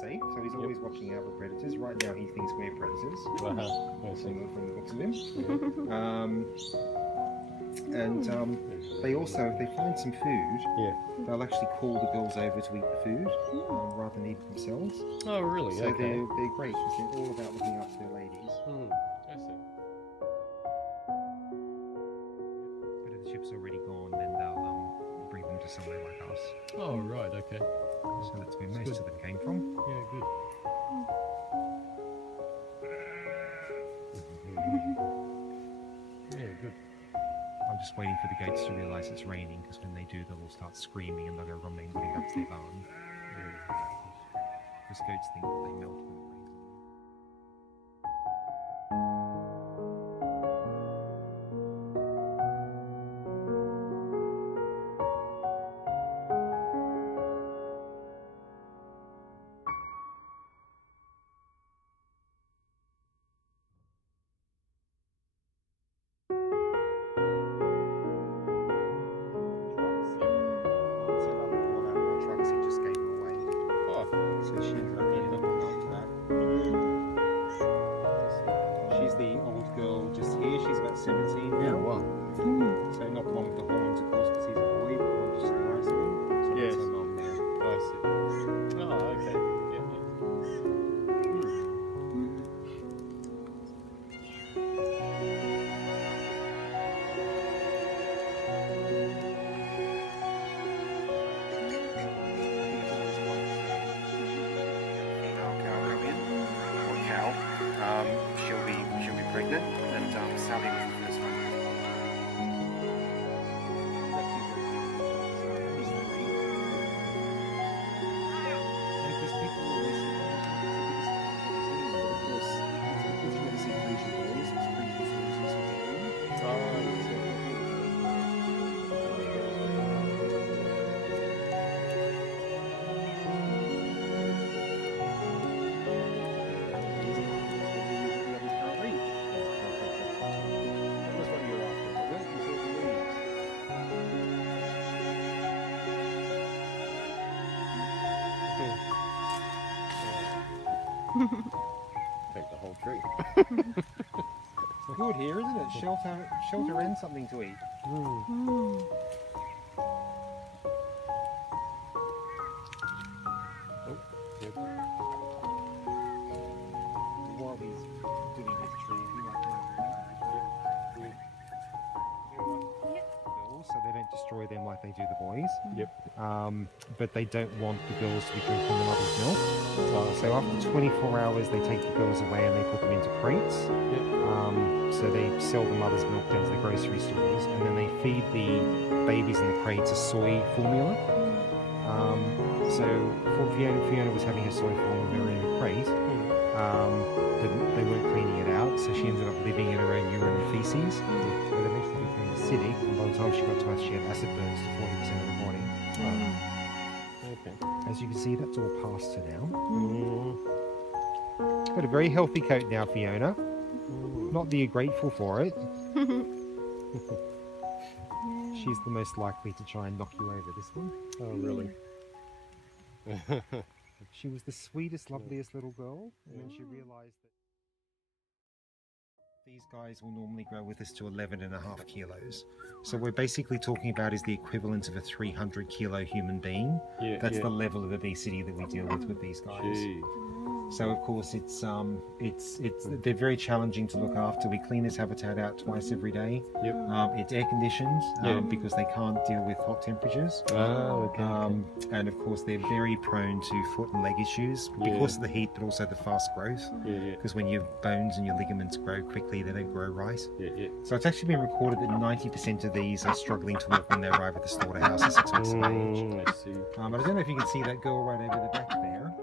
safe, so he's always watching out for predators. Right now he thinks we're predators. From the looks of him. They also, if they find some food, they'll actually call the girls over to eat the food rather than eat it themselves. Oh, really? So they're great because they're all about looking after their ladies. I see. But if the ship's already gone, then they'll bring them to somewhere like us. Oh, right, okay. So that's where most of them came from. Yeah, good. Yeah, good. I'm just waiting for the goats to realise it's raining, because when they do, they'll all start screaming and they'll go running back to their barn. Because goats think that they melt when it rains. She's the old girl just here. She's about 17 now. Wow. So not the one with the horns, of course, because he's a boy, but the one just the nice one. So Yes. that's her mum there. I see. Oh, okay. She'll be pregnant, and Sally was the first one. Take the whole tree. It's good here, isn't it? Shelter and something to eat. While he's doing his tree, he might girls, so they don't destroy them like they do the boys. But they don't want the girls to be drinking the mother's milk. So after 24 hours, they take the girls away and they put them into crates. So they sell the mother's milk down to the grocery stores, and then they feed the babies in the crates a soy formula. So Fiona was having a soy formula in a crate, but they weren't cleaning it out, so she ended up living in her own urine and feces. But eventually became acidic, and by the time she got to us, she had acid burns to 40% of her body. As you can see, that's all past her now. Got a very healthy coat now, Fiona. Not that you're grateful for it. She's the most likely to try and knock you over, this one. Oh, really? She was the sweetest, loveliest little girl, and then she realised that these guys will normally grow with us to 11.5 kilos. So we're basically talking about is the equivalent of a 300 kilo human being. That's the level of obesity that we deal with these guys. Gee. So of course they're very challenging to look after. We clean this habitat out twice every day. It's air conditioned because they can't deal with hot temperatures. And of course they're very prone to foot and leg issues because of the heat, but also the fast growth. Because when your bones and your ligaments grow quickly, they don't grow right. So it's actually been recorded that 90% of these are struggling to walk when they arrive at the slaughterhouse at 6 months of age. I see. But I don't know if you can see that girl right over the back there.